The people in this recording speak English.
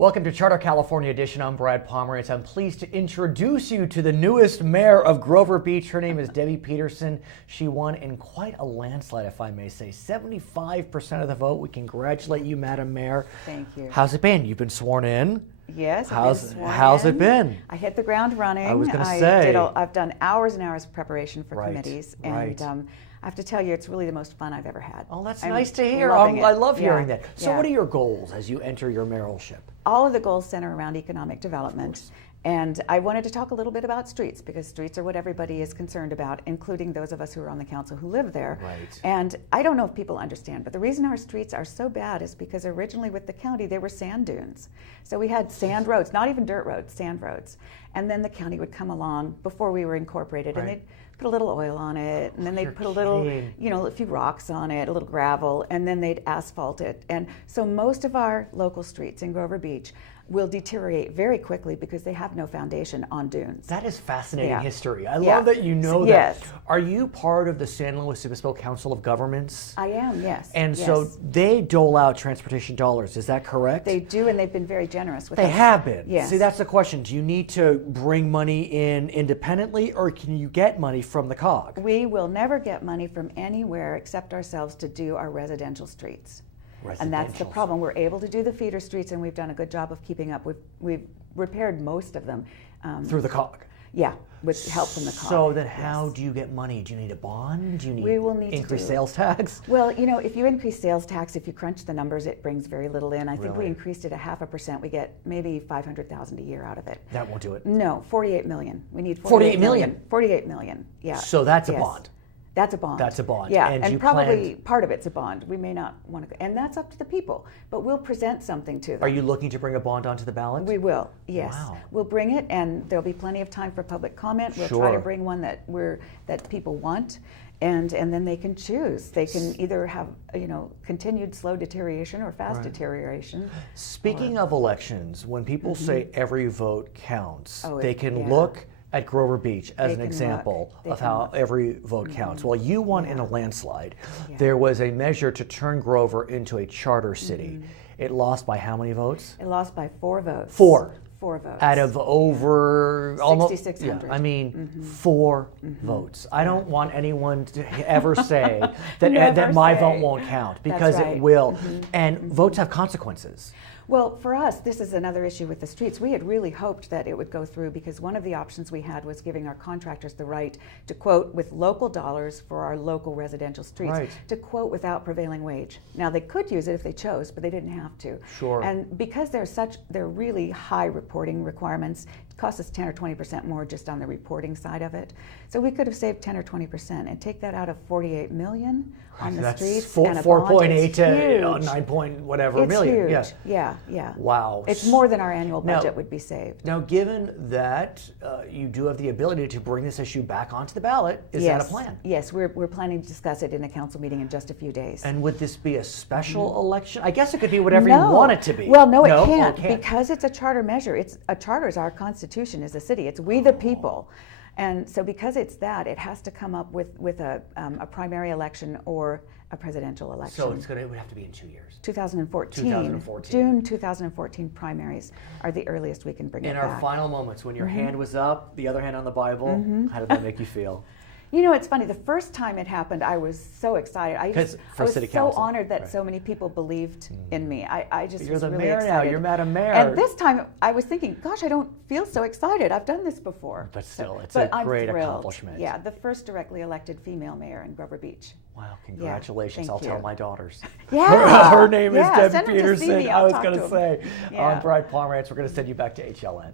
Welcome to Charter California Edition. I'm Brad Pomerance. I'm pleased to introduce you to the newest mayor of Grover Beach. Her name is Debbie Peterson. She won in quite a landslide, if I may say. 75% of the vote. We congratulate you, Madam Mayor. Thank you. How's it been? You've been sworn in. Yes, How's it been? I hit the ground running. I was going to say. I've done hours and hours of preparation for Right, committees, and right. I have to tell you, it's really the most fun I've ever had. Oh, that's I'm nice to hear. loving it. I love hearing Yeah, that. So yeah. what are your goals as you enter your mayoralship? All of the goals center around economic development. And I wanted to talk a little bit about streets, because streets are what everybody is concerned about, including those of us who are on the council who live there. Right. And I don't know if people understand, but the reason our streets are so bad is because originally with the county, they were sand dunes. So we had sand roads, not even dirt roads, sand roads. And then the county would come along before we were incorporated, and Right. they'd put a little oil on it, and then they'd You're put a little, kidding. a few rocks on it, a little gravel, and then they'd asphalt it. And so most of our local streets in Grover Beach will deteriorate very quickly because they have no foundation on dunes. That is fascinating Yeah. history. I Yeah. love that you know that. Yes. Are you part of the San Luis Obispo Council of Governments? I am, yes. And yes. so they dole out transportation dollars, is that correct? They do, and they've been very generous with They us. have been. Yes. See, that's the question. Do you need to bring money in independently, or can you get money from the COG? We will never get money from anywhere except ourselves to do our residential streets. And that's the Residentials. problem. We're able to do the feeder streets, and we've done a good job of keeping up. We've repaired most of them. Through the COG. Yeah, with help from the COG. So then how yes. do you get money? Do you need a bond? Do you need, We will need to increased do- sales tax? Well, if you increase sales tax, if you crunch the numbers, it brings very little in. I think we Really? increased it 0.5%. We get maybe $500,000 a year out of it. That won't do it. No, 48 million. We need 48 million? 48 million, yeah. So that's a Yes. bond. That's a bond. That's a bond. Yeah, And you and probably planned- part of it's a bond. We may not want to, and that's up to the people. But we'll present something to them. Are you looking to bring a bond onto the ballot? We will, yes. Wow. We'll bring it, and there'll be plenty of time for public comment. We'll try to Sure. bring one that people want, and then they can choose. They can either have continued slow deterioration or fast Right. deterioration. Speaking of elections, when people say every vote counts, Oh, they can yeah. look at Grover Beach as They an can example look. They of can how look. every vote counts. Well, you won in a landslide. Yeah. There was a measure to turn Grover into a charter city. It lost by how many votes? It lost by 4 votes. 4. 4 votes. Out of over almost 6,600. Yeah, I mean, 4 votes. I don't want anyone to ever say that Never that my say. vote won't count, because right. it will. And votes have consequences. Well, for us, this is another issue with the streets. We had really hoped that it would go through, because one of the options we had was giving our contractors the right to quote with local dollars for our local residential streets, Right. to quote without prevailing wage. Now, they could use it if they chose, but they didn't have to. Sure. And because they're really high reporting requirements, it costs us 10 or 20% more just on the reporting side of it. So we could have saved 10 or 20% and take that out of 48 million on the That's streets. 4.8 to huge. 9 point whatever It's million. huge. Yes. Yeah. Wow. It's more than our annual Now- budget would be saved. Now, given that you do have the ability to bring this issue back onto the ballot, is that a plan? Yes, we're planning to discuss it in a council meeting in just a few days. And would this be a special election? I guess it could be whatever you No. want it to be. Well, no, it Oh, can't, it can't. because it's a charter measure. A charter is our constitution as a city. It's we the people. And so because it's that, it has to come up with a primary election or a presidential election. So it would have to be in 2 years. 2014. 2014. June 2014 primaries are the earliest we can bring In it our back. final moments, when your hand was up, the other hand on the Bible, how did that make you feel? It's funny. The first time it happened, I was so excited. I 'Cause for was city so council, honored that right. so many people believed in me. I just You're was the really mayor excited. now. You're Madam Mayor. And this time, I was thinking, gosh, I don't feel so excited. I've done this before. But still, it's But a I'm great thrilled. accomplishment. Yeah, the first directly elected female mayor in Grover Beach. Wow, congratulations. thank I'll tell you. my daughters. Yeah. Her name Yeah, is Debbie send them to see Peterson. me. I I'll was talk going to to them. say, Yeah. I'm Brad Pomerance. We're going to send you back to HLN.